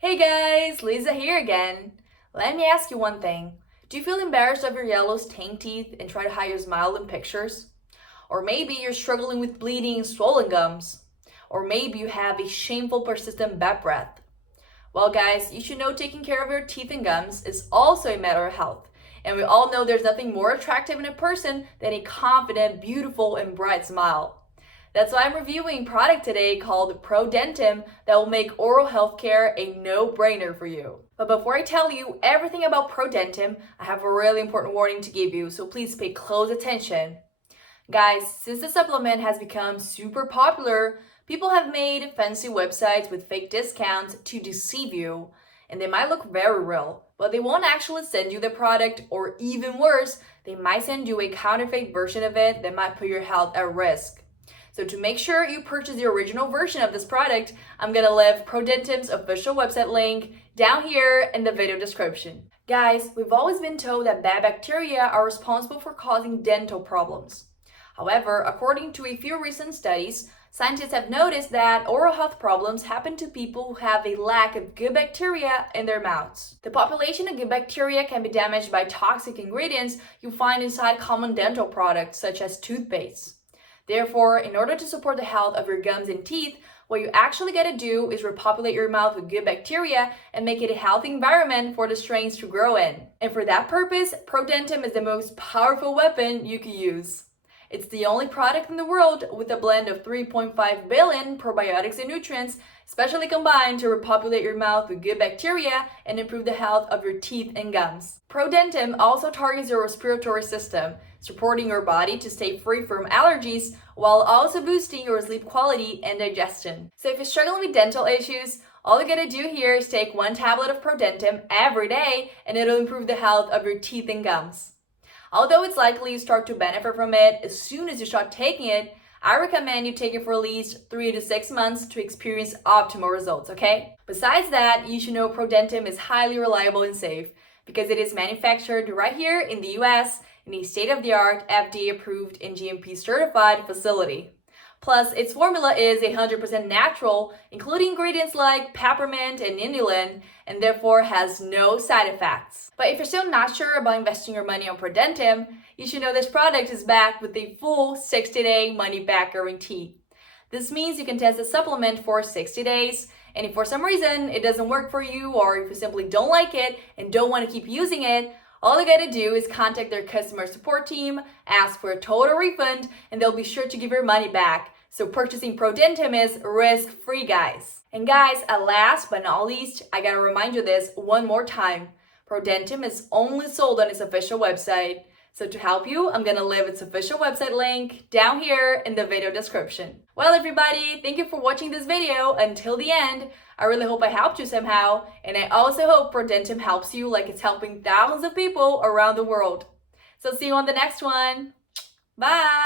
Hey guys, Lisa here again. Let me ask you one thing. Do you feel embarrassed of your yellow stained teeth and try to hide your smile in pictures? Or maybe you're struggling with bleeding and swollen gums. Or maybe you have a shameful persistent bad breath. Well guys, you should know taking care of your teeth and gums is also a matter of health. And we all know there's nothing more attractive in a person than a confident, beautiful, and bright smile. That's why I'm reviewing a product today called Prodentim that will make oral health care a no-brainer for you. But before I tell you everything about Prodentim, I have a really important warning to give you, so please pay close attention. Guys, since the supplement has become super popular, people have made fancy websites with fake discounts to deceive you. And they might look very real, but they won't actually send you the product, or even worse, they might send you a counterfeit version of it that might put your health at risk. So to make sure you purchase the original version of this product, I'm gonna leave Prodentim's official website link down here in the video description. Guys, we've always been told that bad bacteria are responsible for causing dental problems. However, according to a few recent studies, scientists have noticed that oral health problems happen to people who have a lack of good bacteria in their mouths. The population of good bacteria can be damaged by toxic ingredients you find inside common dental products such as toothpaste. Therefore, in order to support the health of your gums and teeth, what you actually gotta do is repopulate your mouth with good bacteria and make it a healthy environment for the strains to grow in. And for that purpose, Prodentim is the most powerful weapon you could use. It's the only product in the world with a blend of 3.5 billion probiotics and nutrients, specially combined to repopulate your mouth with good bacteria and improve the health of your teeth and gums. Prodentim also targets your respiratory system, supporting your body to stay free from allergies while also boosting your sleep quality and digestion. So if you're struggling with dental issues, all you gotta do here is take 1 tablet of Prodentim every day and it'll improve the health of your teeth and gums. Although it's likely you start to benefit from it as soon as you start taking it, I recommend you take it for at least 3 to 6 months to experience optimal results, okay? Besides that, you should know Prodentim is highly reliable and safe because it is manufactured right here in the US in a state-of-the-art, FDA-approved and GMP-certified facility. Plus, its formula is 100% natural, including ingredients like peppermint and inulin, and therefore has no side effects. But if you're still not sure about investing your money on Prodentim, you should know this product is backed with a full 60-day money-back guarantee. This means you can test the supplement for 60 days, and if for some reason it doesn't work for you, or if you simply don't like it and don't want to keep using it, all you gotta do is contact their customer support team, ask for a total refund, and they'll be sure to give your money back. So purchasing Prodentim is risk-free, guys. And guys, last but not least, I gotta remind you this one more time. Prodentim is only sold on its official website. So to help you, I'm gonna leave its official website link down here in the video description. Well everybody, thank you for watching this video until the end. I really hope I helped you somehow, and I also hope Prodentim helps you like it's helping thousands of people around the world. So see you on the next one. Bye!